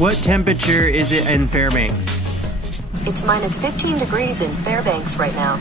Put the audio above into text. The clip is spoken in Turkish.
What temperature is it in Fairbanks? It's minus 15 degrees in Fairbanks right now.